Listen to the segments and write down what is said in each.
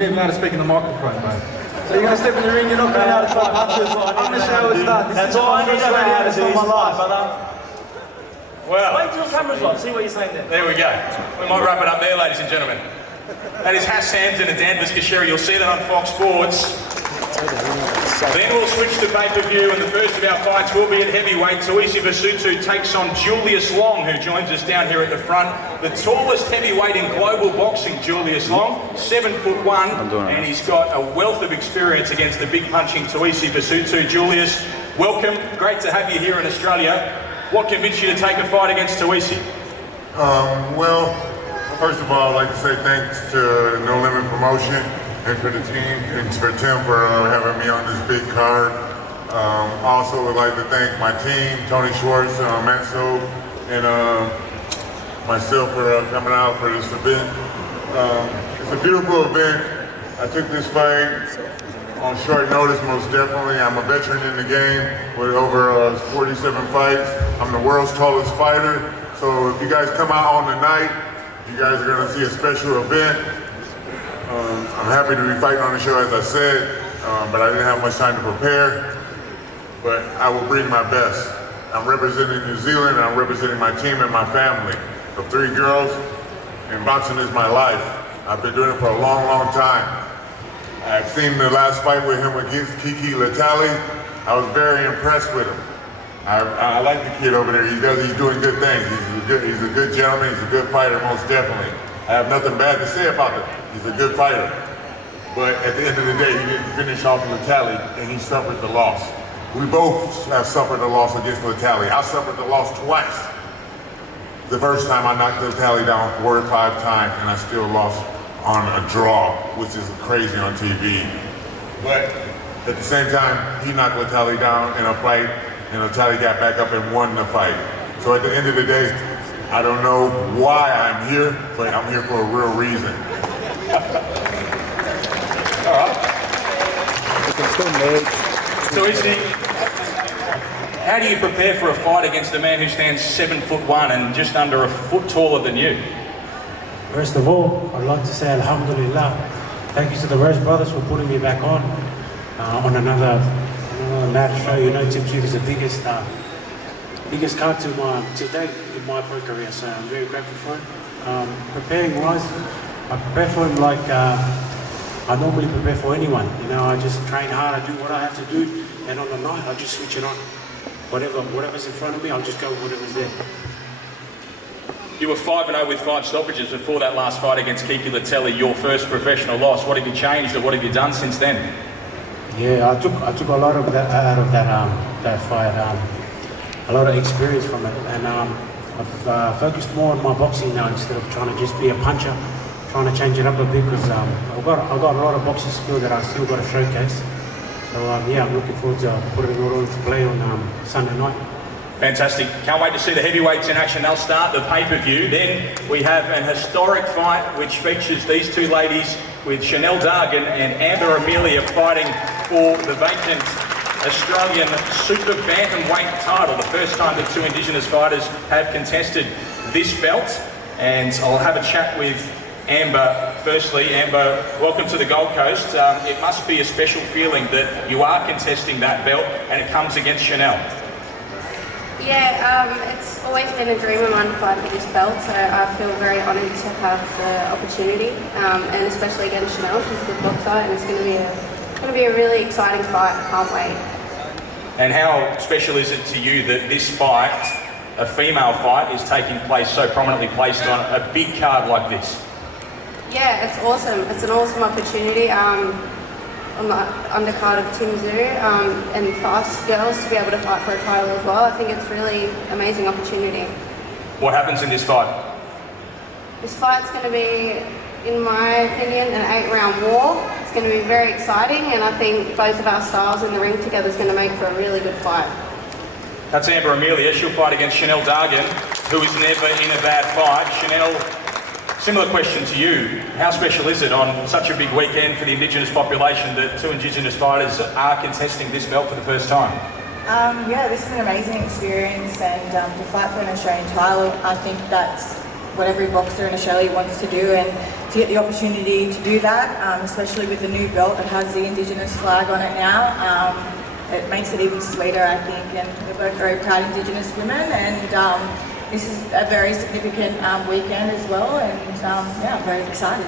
You're not speaking the microphone, mate. So you're going to step in the ring, you're not going to know how to throw punches. I'm going to show it's done. This is my first radio, it's not my last. Well, wait till the camera's on, see what you're saying then. There we go. We might wrap it up there, ladies and gentlemen. That is Hamdan and Danvers Cuschieri. You'll see that on Fox Sports. Then we'll switch to pay-per-view, and the first of our fights will be at heavyweight. Tuisi Vasutu takes on Julius Long, who joins us down here at the front. The tallest heavyweight in global boxing, Julius Long, 7'1", and he's got a wealth of experience against the big punching Tuisi Vasutu. Julius, welcome. Great to have you here in Australia. What convinced you to take a fight against Tuisi? Well, first of all, I'd like to say thanks to No Limit Promotion and for the team, and for Tim for having me on this big card. Also would like to thank my team, Tony Schwartz, Matso, and myself for coming out for this event. It's a beautiful event. I took this fight on short notice, most definitely. I'm a veteran in the game with over 47 fights. I'm the world's tallest fighter. So if you guys come out on the night, you guys are gonna see a special event. I'm happy to be fighting on the show, as I said, but I didn't have much time to prepare. But I will bring my best. I'm representing New Zealand, and I'm representing my team and my family of 3 girls, and boxing is my life. I've been doing it for a long, long time. I've seen the last fight with him against Kiki Latali. I was very impressed with him. I like the kid over there. He's doing good things. He's a good gentleman. He's a good fighter, most definitely. I have nothing bad to say about him. He's a good fighter. But at the end of the day, he didn't finish off Latali, and he suffered the loss. We both have suffered the loss against Latali. I suffered the loss twice. The first time I knocked Latali down 4 or 5 times, and I still lost on a draw, which is crazy on TV. But at the same time, he knocked Latali down in a fight, and Latali got back up and won the fight. So at the end of the day, I don't know why I'm here, but I'm here for a real reason. All right. So how do you prepare for a fight against a man who stands 7'1" and just under a foot taller than you? First of all, I'd like to say Alhamdulillah. Thank you to the Rose Brothers for putting me back on another match show. You know, Tim Shoot is the biggest card to date in my pro career, so I'm very grateful for it. Preparing wise, I prepare for him like I normally prepare for anyone. You know, I just train hard, I do what I have to do, and on the night I just switch it on. Whatever's in front of me, I'll just go with whatever's there. You were 5-0 with 5 stoppages before that last fight against Kiki Latali, your first professional loss. What have you changed, or what have you done since then? Yeah, I took a lot of that out of that fight. A lot of experience from it, and I've focused more on my boxing now instead of trying to just be a puncher, trying to change it up a bit, because I've got a lot of boxing skill that I still got to showcase. So yeah, I'm looking forward to putting it all into play on Sunday night. Fantastic. Can't wait to see the heavyweights in action. They'll start the pay-per-view. Then we have an historic fight which features these 2 ladies, with Chanel Dargan and Amber Amelia fighting for the vacant Australian super bantamweight title. The first time that 2 Indigenous fighters have contested this belt. And I'll have a chat with Amber. Firstly, Amber, welcome to the Gold Coast. It must be a special feeling that you are contesting that belt and it comes against Chanel. Yeah, it's always been a dream of mine to fight for this belt, so I feel very honoured to have the opportunity, and especially against Chanel. She's a good boxer, and it's going to be a really exciting fight. I can't wait. And how special is it to you that this fight, a female fight, is taking place so prominently placed on a big card like this? Yeah, it's awesome. It's an awesome opportunity. On the undercard of Tim Zoo, and for us girls to be able to fight for a title as well. I think it's really amazing opportunity. What happens in this fight? This fight's going to be, in my opinion, an 8-round war. It's going to be very exciting, and I think both of our styles in the ring together is going to make for a really good fight. That's Amber Amelia. She'll fight against Chanel Dargan, who is never in a bad fight. Chanel, similar question to you. How special is it on such a big weekend for the Indigenous population that 2 Indigenous fighters are contesting this belt for the first time? Yeah, this is an amazing experience, and to fight for an Australian title, I think that's what every boxer in Australia wants to do, and to get the opportunity to do that, especially with the new belt that has the Indigenous flag on it now, it makes it even sweeter, I think, and we're both very proud Indigenous women, and this is a very significant weekend as well, and yeah, I'm very excited.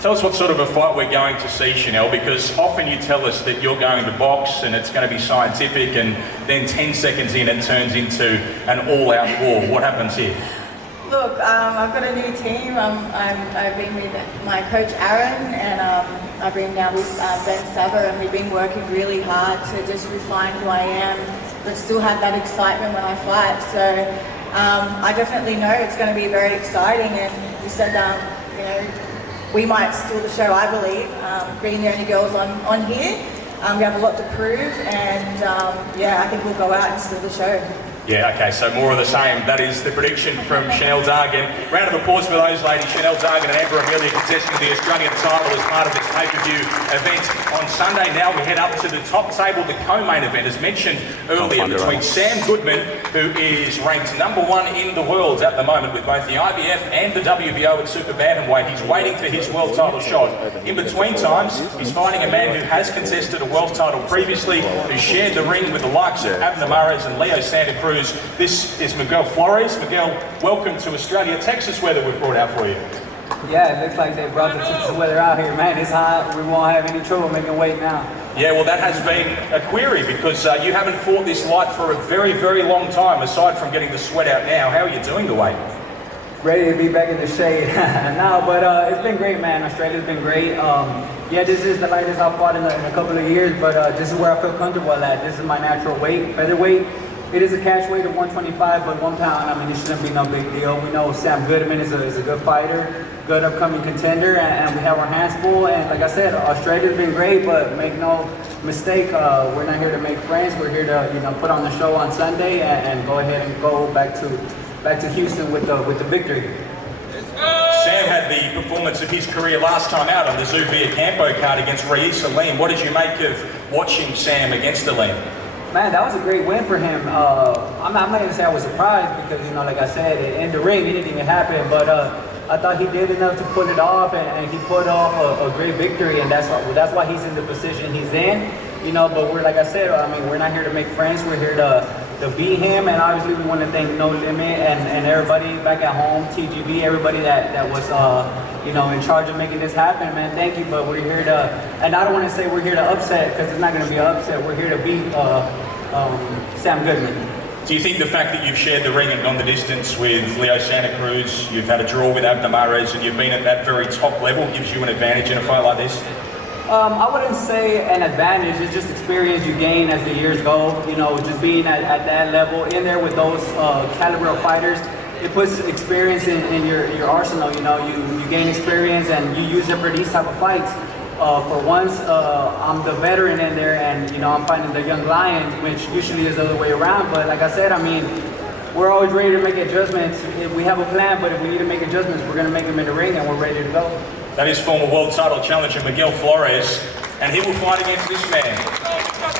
Tell us what sort of a fight we're going to see, Chanel, because often you tell us that you're going to box and it's going to be scientific, and then 10 seconds in it turns into an all-out war. What happens here? Look, I've got a new team. I've been with my coach Aaron, and I've been now with Ben Sava, and we've been working really hard to just refine who I am, but still have that excitement when I fight. So I definitely know it's going to be very exciting, and you said, you know, we might steal the show, I believe, being the only girls on here. We have a lot to prove, and yeah, I think we'll go out and steal the show. Yeah, okay, so more of the same. That is the prediction from Chanel Dargan. Round of applause for those ladies, Chanel Dargan and Amber Amelia, contesting the Australian title as part of this pay-per-view event on Sunday. Now we head up to the top table, the co-main event, as mentioned earlier, between Sam Goodman, who is ranked #1 in the world at the moment with both the IBF and the WBO at super bantamweight. He's waiting for his world title shot. In between times, he's fighting a man who has contested a world title previously, who shared the ring with the likes of Abner Mares and Leo Santa Cruz. This is Miguel Flores. Miguel, welcome to Australia. Texas weather we've brought out for you. Yeah, it looks like they brought the Texas weather out here, man. It's hot. We won't have any trouble making weight now. Yeah, well, that has been a query because you haven't fought this light for a very, very long time, aside from getting the sweat out now. How are you doing the weight? Ready to be back in the shade now, but it's been great, man. Australia's been great. Yeah, this is the lightest I've fought in a couple of years, but this is where I feel comfortable at. This is my natural weight, featherweight. It is a catch weight of 125, but 1 pound, I mean, it shouldn't be no big deal. We know Sam Goodman is a good fighter, good upcoming contender, and we have our hands full. And like I said, Australia's been great, but make no mistake, we're not here to make friends. We're here to, you know, put on the show on Sunday and go ahead and go back to Houston with the victory. Sam had the performance of his career last time out on the Zuvia Campo card against Reyes Salim. What did you make of watching Sam against Salim? Man, that was a great win for him. I'm not going to say I was surprised because, you know, like I said, in the ring, anything can happen. But I thought he did enough to pull it off, and he put off a great victory, and that's why he's in the position he's in. You know, but we're, like I said, I mean, we're not here to make friends. We're here to beat him, and obviously we want to thank No Limit and everybody back at home, TGB, everybody that was, you know, in charge of making this happen, man. Thank you, but we're here to, and I don't want to say we're here to upset because it's not going to be an upset. We're here to beat Sam Goodman. Do you think the fact that you've shared the ring and gone the distance with Leo Santa Cruz, you've had a draw with Abner Mares, and you've been at that very top level, gives you an advantage in a fight like this? I wouldn't say an advantage. It's just experience you gain as the years go. You know, just being at that level, in there with those caliber of fighters, it puts experience in your arsenal. You know, you gain experience and you use it for these type of fights. For once, I'm the veteran in there, and you know, I'm fighting the young lion, which usually is the other way around. But like I said, I mean, we're always ready to make adjustments. If we have a plan, but if we need to make adjustments, we're going to make them in the ring, and we're ready to go. That is former world title challenger Miguel Flores, and he will fight against this man.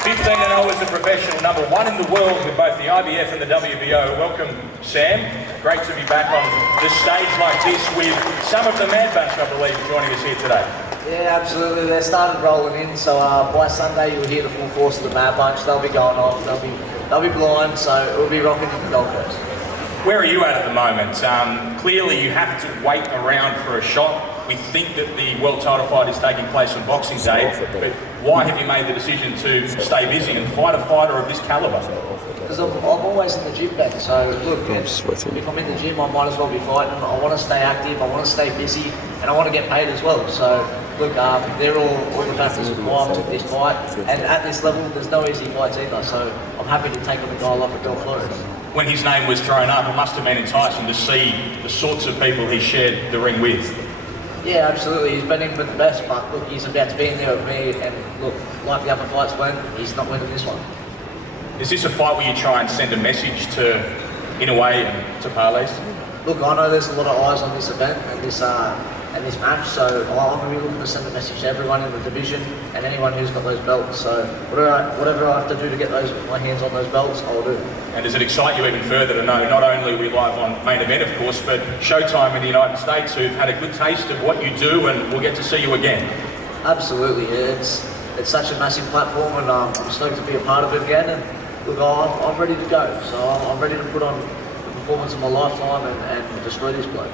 15-0 as a professional, #1 in the world with both the IBF and the WBO. Welcome, Sam. Great to be back on the stage like this with some of the Mad Bunch, I believe, joining us here today. Yeah, absolutely. They started rolling in, so by Sunday you'll hear the full force of the Mad Bunch. They'll be going off. They'll be blind, so it will be rocking in the Gold Coast. Where are you at the moment? Clearly you have to wait around for a shot. We think that the world title fight is taking place on Boxing Day, but why have you made the decision to stay busy and fight a fighter of this calibre? Because I'm always in the gym, Ben. So look, if I'm in the gym, I might as well be fighting. I want to stay active, I want to stay busy, and I want to get paid as well. So look, they're all the factors why I took this fight. And at this level, there's no easy fights either. So I'm happy to take on a guy like Miguel Flores. When his name was thrown up, it must have been enticing to see the sorts of people he shared the ring with. Yeah, absolutely. He's been in with the best, but look, he's about to be in there with me. And look, like the other fights went, he's not winning this one. Is this a fight where you try and send a message to, in a way, to Parleys? Look, I know there's a lot of eyes on this event and this and this match. So I'm really looking to send a message to everyone in the division and anyone who's got those belts. So whatever I have to do to get my hands on those belts, I'll do. And does it excite you even further to know not only are we live on Main Event, of course, but Showtime in the United States, who've had a good taste of what you do, and we'll get to see you again? Absolutely, it's such a massive platform, and I'm stoked to be a part of it again. And look, I'm ready to go. So I'm ready to put on the performance of my lifetime and destroy this bloke.